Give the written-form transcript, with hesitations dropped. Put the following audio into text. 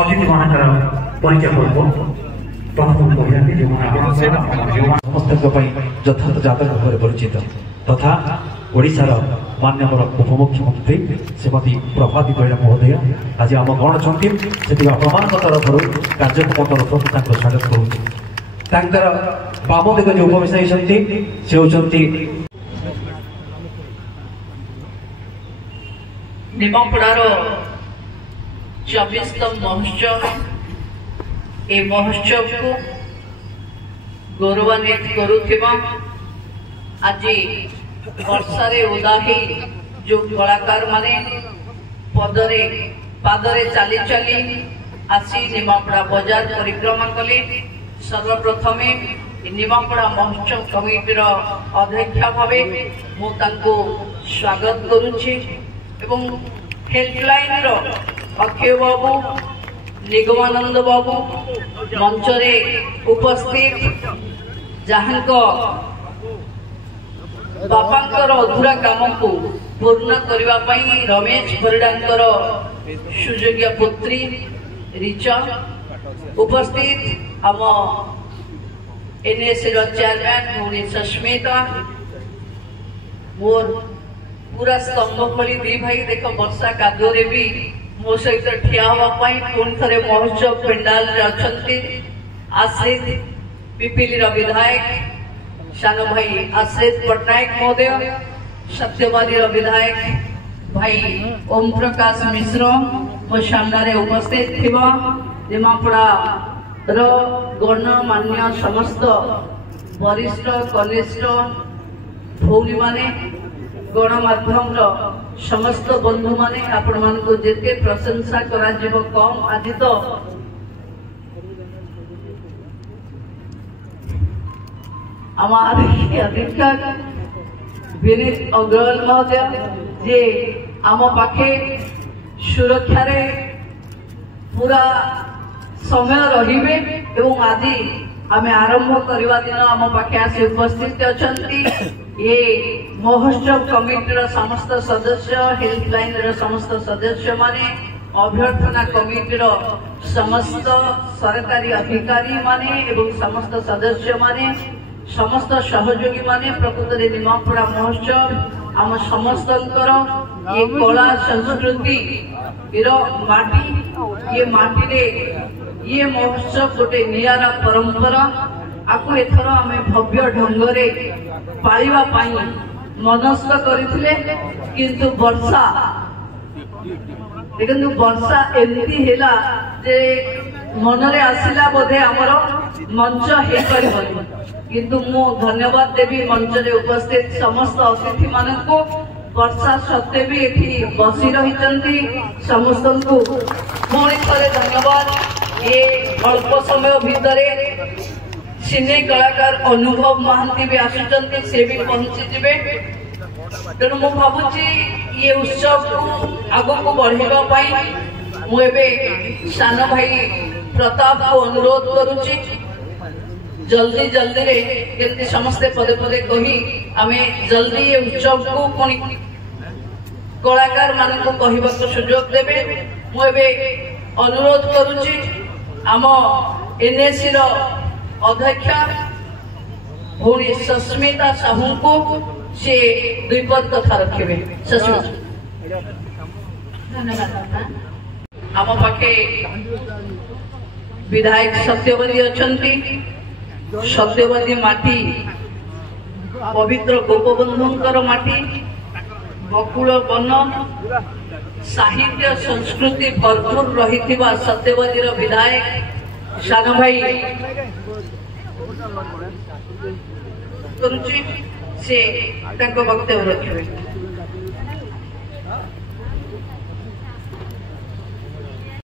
अतिथि मानकर परिचय पर्व प्रथम कहला कि समस्त यथार्थ जातक भाव परिचित तथा ओडिशार माननीय उपमुख्यमंत्री श्रीमती प्रभाती परिड़ा महोदय आज आम गणचंती से आपमान तरफ कार्यक्रम तरफ स्वागत करुँच बाम दिग जो उपविष्ट से होती निमापड़ार 24तम महोत्सव ए महोत्सव को गौरवान्वित करुथिबा आज वर्षारे उदा जो कलाकार माने पादरे चली चली आसी निमापड़ा बाजार परिक्रमा कले। सर्वप्रथमे निमापड़ा महोत्सव कमिटीर अध्यक्ष भावे मु तांको स्वागत करुछि एवं हेल्पलाइन रो अक्षय बाबू निगमानंद बाबू मंचरे उपस्थित जहांको बापांकर अधूरा काम को पूर्ण करबा पई रमेश परिडांकर सुजोग्य पुत्री रिचा उपस्थित आम एनएसए रो चेयरमैन भुवनी सस्मिता मोर पूरा स्तंभ भली दी भाई देख वर्षा कादुरे भी मो सहित ठिया होगापाई पुणी थे महोत्सव पेंडाल अच्छा आश्रित पिपिली विधायक सान भाई आश्रित पट्टनायक महोदय सत्यवादी विधायक भाई ओम प्रकाश मिश्र मो सामने उपस्थित थिबा निमापड़ा गणमान्य समस्त वरिष्ठ कनिष्ठ भौणी माने गणमाध्यम समस्त बंधु माने आपण मानको जेते प्रशंसा करा जीव कम आज तो हमारे अधीक्षक विनीत अग्रवाल महोदय जे आम पाखे सुरक्षा रे पूरा समय रहिबे एवं आज आम आरंभ करवा दिन आम पाखे आसी उपस्थित अछंती। ये महोत्सव कमिटीर समस्त सदस्य हेल्पलाइन र समस्त सदस्य माने अभ्यर्थना कमिटीर समस्त सरकारी अधिकारी माने एवं समस्त सदस्य माने समस्त सहयोगी माने प्रकृत निमापड़ा महोत्सव आम समस्त ये कला संस्कृति माटी रे ये महोत्सव गोटे नियारा परंपरा आपको एथर आम भव्य ढंग से पालिबा पाई मनस्थ करथिले किंतु वर्षा देखंतु वर्षा एमती हेला जे मनरे आसिला बोधे हमर मंच हे परिबनी किंतु मु धन्यवाद देवी मंच रे उपस्थित समस्त अतिथि माननको वर्षा सत्वे भी एठी बसी रहिचंती समस्त को पुणी थरे धन्यवाद। ये अल्प समय भितरे सिने कलाकार अनुभव महांती भी आसुचंती से भी पहुंची जिबे तेणु मु भाबुची ये उत्सव को आगो को बढ़ेबा पाई मु एबे सान भाई प्रताप को अनुरोध करूची जल्दी जल्दी रे केमती समस्ते पदे पदे कही आमे जल्दी ये उत्सव को पुणी कलाकार मान को कहबा को सुयोग देबे मु एबे अनुरोध करूची आम एनएससी रो अध्यक्ष भौणी सस्मिता साहू को से दुई पद कथा रखिबे। आम पाखे विधायक सत्यवती अछंती सत्यवती माटी पवित्र गोपबंधुंकर माटी बकुल वन साहित्य संस्कृति भरपूर रही सत्यवती विधायक सान भाई से वक्तव्य रखे।